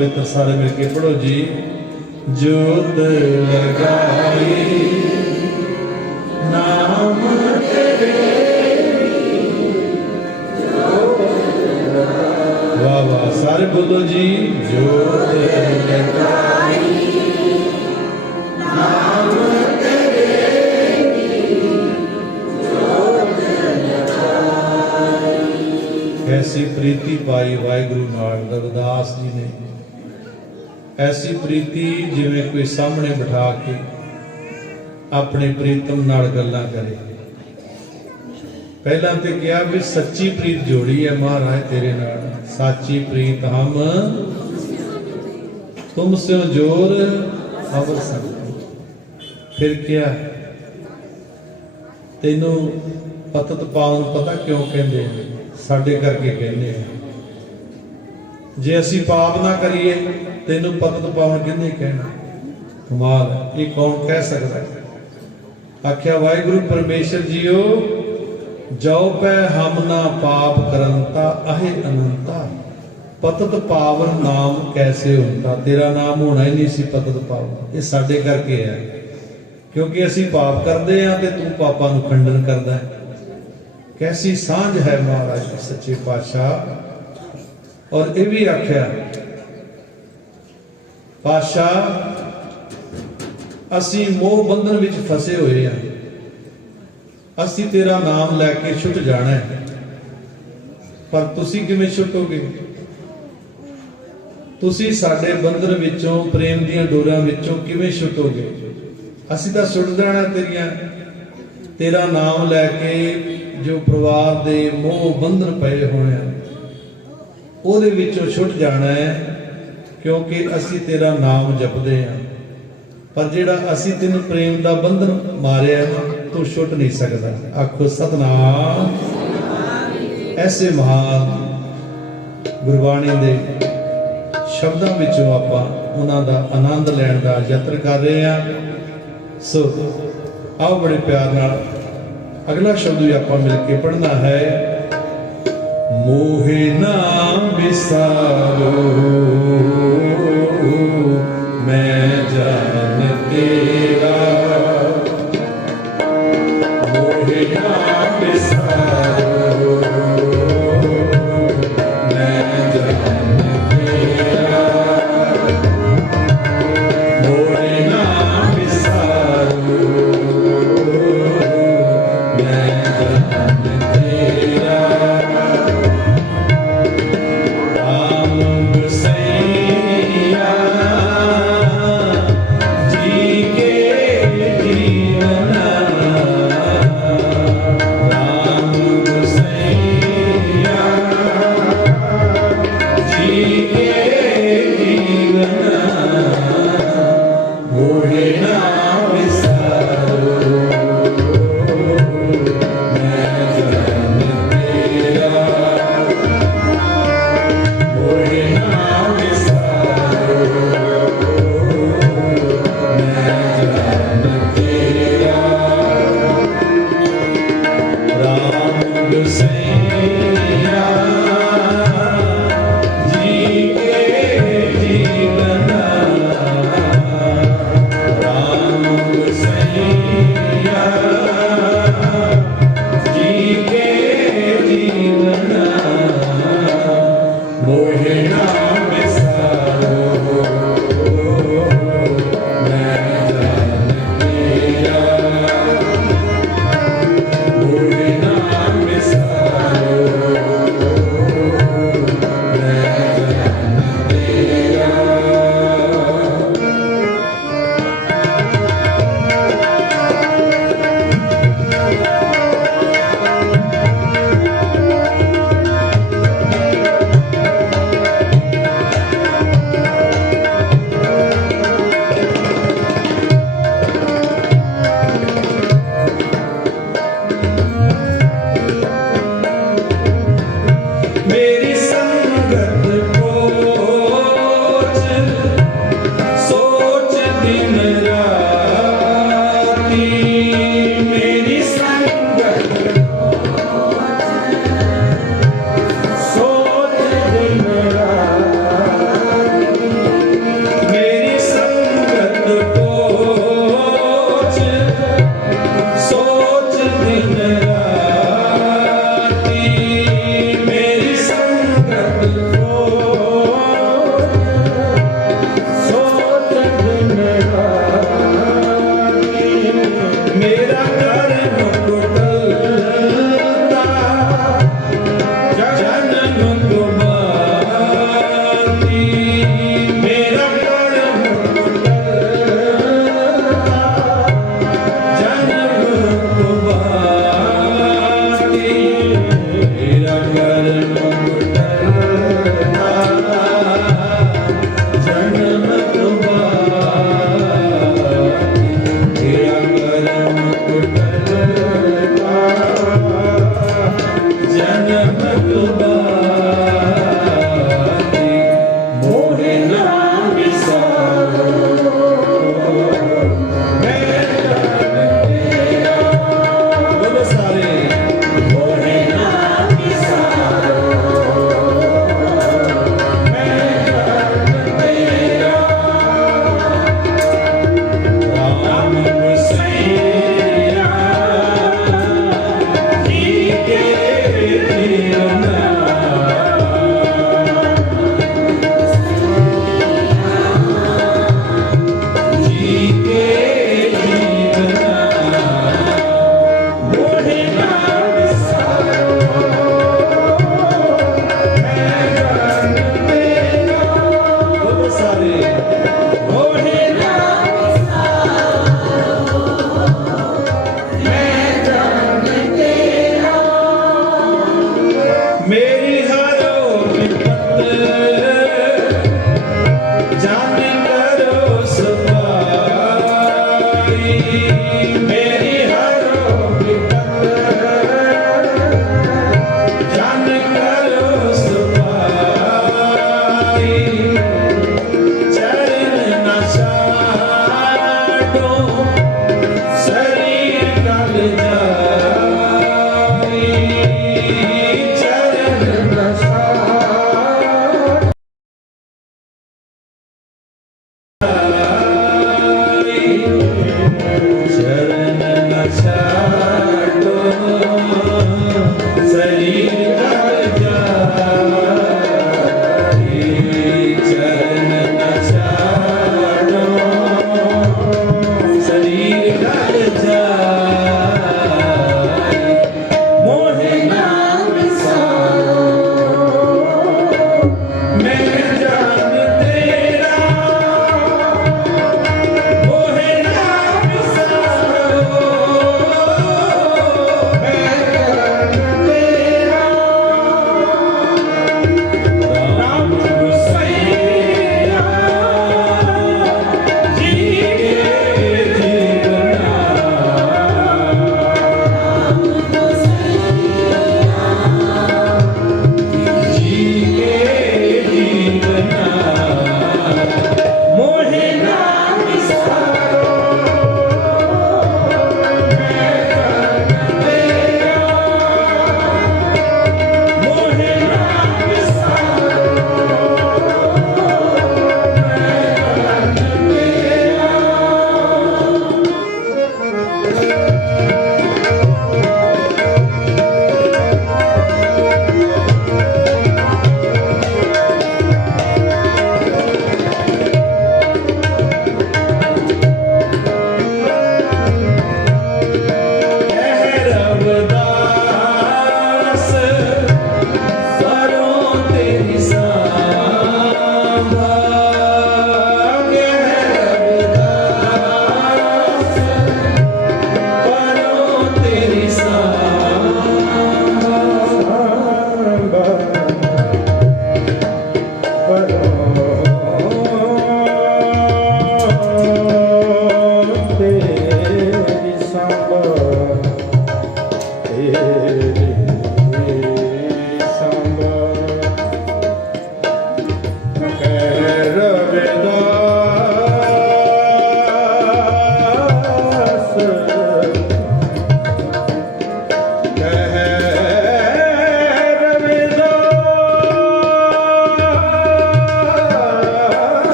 ਪਵਿੱਤਰ ਸਾਰੇ ਮਿਲ ਕੇ ਪੜੋ ਜੀ। ਜੋਤ ਲਗਾਈ ਨਾਮ ਤੇਰੇ। ਵਾਹ ਵਾਹ, ਸਾਰੇ ਬੋਲੋ ਜੀ, ਜੋਤ ਲਗਾਈ ਐਸੀ ਪ੍ਰੀਤੀ ਪਾਈ ਵਾਹਿਗੁਰੂ ਨਾਲ ਰਵਿਦਾਸ ਜੀ ਨੇ। ਐਸੀ ਪ੍ਰੀਤੀ ਜਿਵੇਂ ਕੋਈ ਸਾਹਮਣੇ ਬਿਠਾ ਕੇ ਆਪਣੇ ਪ੍ਰੀਤਮ ਨਾਲ ਗੱਲਾਂ ਕਰੇ। ਪਹਿਲਾਂ ਤੇ ਕਿਹਾ ਵੀ ਸੱਚੀ ਪ੍ਰੀਤ ਜੋੜੀ ਹੈ ਮਹਾਰਾਜ ਤੇਰੇ ਨਾਲ। ਸਾਚੀ ਪ੍ਰੀਤ ਹਮ ਤੁਮ ਸਿਓ ਜੋਰ ਅਵਰ ਸਕਤੇ ਫਿਰ ਕਿਹਾ, ਤੈਨੂੰ ਪਤਤ ਪਾਉਣ ਪਤਾ ਕਿਉਂ ਕਹਿੰਦੇ ਨੇ? ਸਾਡੇ ਕਰਕੇ ਕਹਿੰਦੇ ਆ ਜੇ ਅਸੀਂ ਪਾਪ ਨਾ ਕਰੀਏ ਤੈਨੂੰ ਪਤਤ ਪਾਉਣ ਕਿੰਨੇ ਕਹਿਣਾ? ਕਮਾਲ ਹੈ, ਇਹ ਕੌਣ ਕਹਿ ਸਕਦਾ ਹੈ? ਆਖਿਆ ਵਾਹਿਗੁਰੂ ਪਰਮੇਸ਼ਰ ਜੀਓ ਜੋ ਪੈ ਹਮ ਨਾ ਪਾਪ ਕਰੰਤਾ ਅਹੇ ਅਨੰਤਾ। ਪਤਤ ਪਾਵਨ ਨਾਮ ਕੈਸੇ ਹੁੰਦਾ? ਤੇਰਾ ਨਾਮ ਹੋਣਾ ਹੀ ਨਹੀਂ ਸੀ ਪਤਤ ਪਾਵਨ। ਇਹ ਸਾਡੇ ਕਰਕੇ ਹੈ। ਕਿਉਂਕਿ ਅਸੀਂ ਪਾਪ ਕਰਦੇ ਆ ਤੇ ਤੂੰ ਪਾਪਾਂ ਨੂੰ ਖੰਡਨ ਕਰਦਾ ਹੈ। ਕੈਸੀ ਸਾਂਝ ਹੈ ਮਹਾਰਾਜ ਸੱਚੇ ਪਾਤਸ਼ਾਹ। ਔਰ ਇਹ ਵੀ ਆਖਿਆ, ਪਾਤਸ਼ਾਹ, ਅਸੀਂ ਮੋਹ ਬੰਧਨ ਵਿੱਚ ਫਸੇ ਹੋਏ ਆ ਅਸੀਂ ਤੇਰਾ ਨਾਮ ਲੈ ਕੇ ਛੁੱਟ ਜਾਣਾ ਹੈ। ਪਰ ਤੁਸੀਂ ਕਿਵੇਂ ਛੁੱਟੋਗੇ? ਤੁਸੀਂ ਸਾਡੇ ਬੰਧਨ ਵਿੱਚੋਂ, ਪ੍ਰੇਮ ਦੀਆਂ ਡੋਰਾਂ ਵਿੱਚੋਂ ਕਿਵੇਂ ਛੁੱਟੋਗੇ? ਅਸੀਂ ਤਾਂ ਛੁੱਟ ਜਾਣਾ ਤੇਰੀਆਂ। ਤੇਰਾ ਨਾਮ ਲੈ ਕੇ ਜੋ ਪਰਿਵਾਰ ਦੇ ਮੋਹ ਬੰਧਨ ਪਏ ਹੋਏ ਆ ਉਹਦੇ ਵਿੱਚੋਂ ਛੁੱਟ ਜਾਣਾ ਹੈ ਕਿਉਂਕਿ ਅਸੀਂ ਤੇਰਾ ਨਾਮ ਜਪਦੇ ਹਾਂ। ਪਰ ਜਿਹੜਾ ਅਸੀਂ ਤੈਨੂੰ ਪ੍ਰੇਮ ਦਾ ਬੰਧਨ ਮਾਰਿਆ ਨਾ, ਤੂੰ ਛੁੱਟ ਨਹੀਂ ਸਕਦਾ। ਆਖੋ ਸਤਨਾਮ। ਐਸੇ ਮਹਾਨ ਗੁਰਬਾਣੀ ਦੇ ਸ਼ਬਦਾਂ ਵਿੱਚੋਂ ਆਪਾਂ ਉਹਨਾਂ ਦਾ ਆਨੰਦ ਲੈਣ ਦਾ ਯਤਨ ਕਰ ਰਹੇ ਹਾਂ। ਸੋ ਆਓ ਬੜੇ ਪਿਆਰ ਨਾਲ ਅਗਲਾ ਸ਼ਬਦ ਵੀ ਆਪਾਂ ਮਿਲ ਕੇ ਪੜ੍ਹਨਾ ਹੈ। ओहे नाम विसारो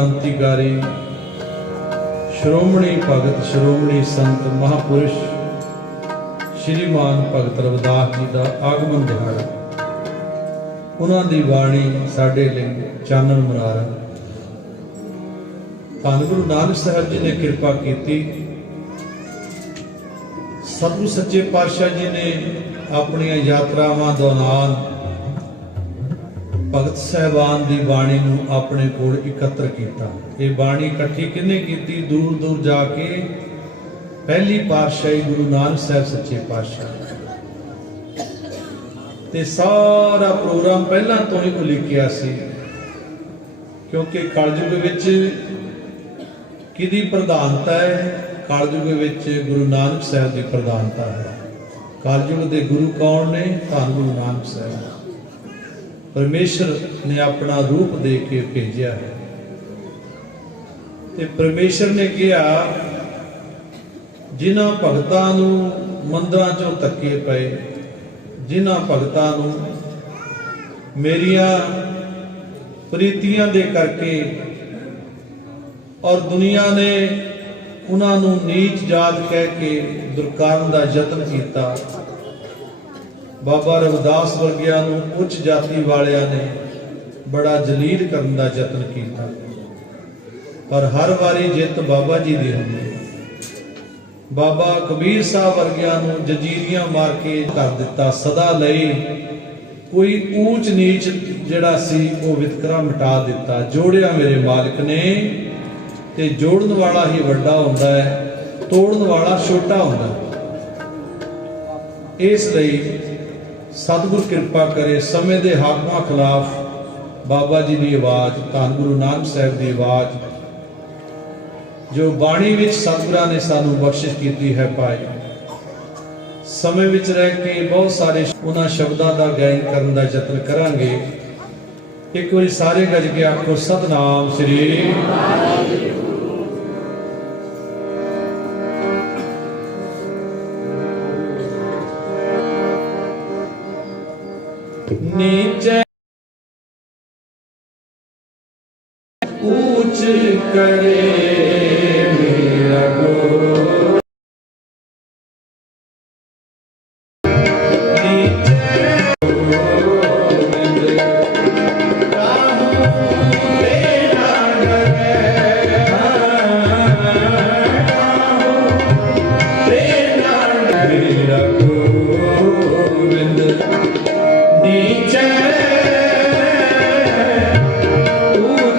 ਕ੍ਰਾਂਤੀਕਾਰੀ, ਸ਼੍ਰੋਮਣੀ ਭਗਤ, ਸ਼੍ਰੋਮਣੀ ਸੰਤ ਮਹਾਪੁਰਸ਼ ਸ਼੍ਰੀਮਾਨ ਭਗਤ ਰਵਿਦਾਸ ਜੀ ਦਾ ਆਗਮਨ ਦਿਹਾੜਾ। ਉਹਨਾਂ ਦੀ ਬਾਣੀ ਸਾਡੇ ਲਈ ਚਾਨਣ ਮੁਨਾਰਾ ਧੰਨ ਗੁਰੂ ਨਾਨਕ ਸਾਹਿਬ ਜੀ ਨੇ ਕਿਰਪਾ ਕੀਤੀ। ਸਤਿਗੁਰ ਸੱਚੇ ਪਾਤਸ਼ਾਹ ਜੀ ਨੇ ਆਪਣੀਆਂ ਯਾਤਰਾਵਾਂ ਦੌਰਾਨ ਭਗਤ ਸਹਿਬਾਨ ਦੀ ਬਾਣੀ ਨੂੰ ਆਪਣੇ ਕੋਲ ਇਕੱਤਰ ਕੀਤਾ। ਇਹ ਬਾਣੀ ਇਕੱਠੀ ਕਿੰਨੇ ਕੀਤੀ? ਦੂਰ ਦੂਰ ਜਾ ਕੇ ਪਹਿਲੀ ਪਾਤਸ਼ਾਹੀ ਗੁਰੂ ਨਾਨਕ ਸਾਹਿਬ ਸੱਚੇ ਪਾਤਸ਼ਾਹ। ਤੇ ਸਾਰਾ ਪ੍ਰੋਗਰਾਮ ਪਹਿਲਾਂ ਤੋਂ ਹੀ ਉਲੀਕਿਆ ਸੀ। ਕਿਉਂਕਿ ਕਲਯੁਗ ਵਿੱਚ ਕਿਹਦੀ ਪ੍ਰਧਾਨਤਾ ਹੈ? ਕਲਯੁਗ ਵਿੱਚ ਗੁਰੂ ਨਾਨਕ ਸਾਹਿਬ ਦੀ ਪ੍ਰਧਾਨਤਾ ਹੈ। ਕਲਯੁਗ ਦੇ ਗੁਰੂ ਕੌਣ ਨੇ? ਧੰਨ ਗੁਰੂ ਨਾਨਕ ਸਾਹਿਬ। ਪਰਮੇਸ਼ਰ ਨੇ ਆਪਣਾ ਰੂਪ ਦੇ ਕੇ ਭੇਜਿਆ ਹੈ। ਤੇ ਪਰਮੇਸ਼ਰ ਨੇ ਕਿਹਾ, ਜਿਨ੍ਹਾਂ ਭਗਤਾਂ ਨੂੰ ਮੰਦਰਾਂ ਚੋਂ ਧੱਕੇ ਪਏ, ਜਿਨ੍ਹਾਂ ਭਗਤਾਂ ਨੂੰ ਮੇਰੀਆਂ ਪ੍ਰੀਤੀਆਂ ਦੇ ਕਰਕੇ ਔਰ ਦੁਨੀਆ ਨੇ ਉਹਨਾਂ ਨੂੰ ਨੀਚ ਜਾਤ ਕਹਿ ਕੇ ਦੁਰਕਾਰਨ ਦਾ ਯਤਨ ਕੀਤਾ ਬਾਬਾ ਰਵਿਦਾਸ ਵਰਗਿਆਂ ਨੂੰ ਉੱਚ ਜਾਤੀ ਵਾਲਿਆਂ ਨੇ ਬੜਾ ਜਲੀਲ ਕਰਨ ਦਾ ਯਤਨ ਕੀਤਾ। ਪਰ ਹਰ ਵਾਰੀ ਜਿੱਤ ਬਾਬਾ ਜੀ ਦੀ ਹੁੰਦੀ ਬਾਬਾ ਕਬੀਰ ਸਾਹਿਬ ਵਰਗਿਆਂ ਨੂੰ ਜਜੀਰੀਆਂ ਮਾਰ ਕੇ ਕਰ ਦਿੱਤਾ ਸਦਾ ਲਈ। ਕੋਈ ਊਚ ਨੀਚ ਜਿਹੜਾ ਸੀ, ਉਹ ਵਿਤਕਰਾ ਮਿਟਾ ਦਿੱਤਾ। ਜੋੜਿਆ ਮੇਰੇ ਮਾਲਕ ਨੇ ਤੇ ਜੋੜਨ ਵਾਲਾ ਹੀ ਵੱਡਾ ਹੁੰਦਾ ਹੈ, ਤੋੜਨ ਵਾਲਾ ਛੋਟਾ ਹੁੰਦਾ ਹੈ। ਇਸ ਲਈ ਸਤਿਗੁਰ ਕਿਰਪਾ ਕਰੇ ਸਮੇਂ ਦੇ ਹਾਕਮਾਂ ਖਿਲਾਫ ਬਾਬਾ ਜੀ ਦੀ ਆਵਾਜ਼, ਧੰਨ ਗੁਰੂ ਨਾਨਕ ਸਾਹਿਬ ਦੀ ਆਵਾਜ਼, ਜੋ ਬਾਣੀ ਵਿੱਚ ਸਤਿਗੁਰਾਂ ਨੇ ਸਾਨੂੰ ਬਖਸ਼ਿਸ਼ ਕੀਤੀ ਹੈ ਪਾਈ ਸਮੇਂ ਵਿੱਚ ਰਹਿ ਕੇ ਬਹੁਤ ਸਾਰੇ ਉਹਨਾਂ ਸ਼ਬਦਾਂ ਦਾ ਗਾਇਨ ਕਰਨ ਦਾ ਯਤਨ ਕਰਾਂਗੇ। ਇੱਕ ਵਾਰੀ ਸਾਰੇ ਗੱਜ ਕੇ ਆਖੋ, ਸਤਨਾਮ ਸ੍ਰੀ ਨੀਚੇ ऊंच करे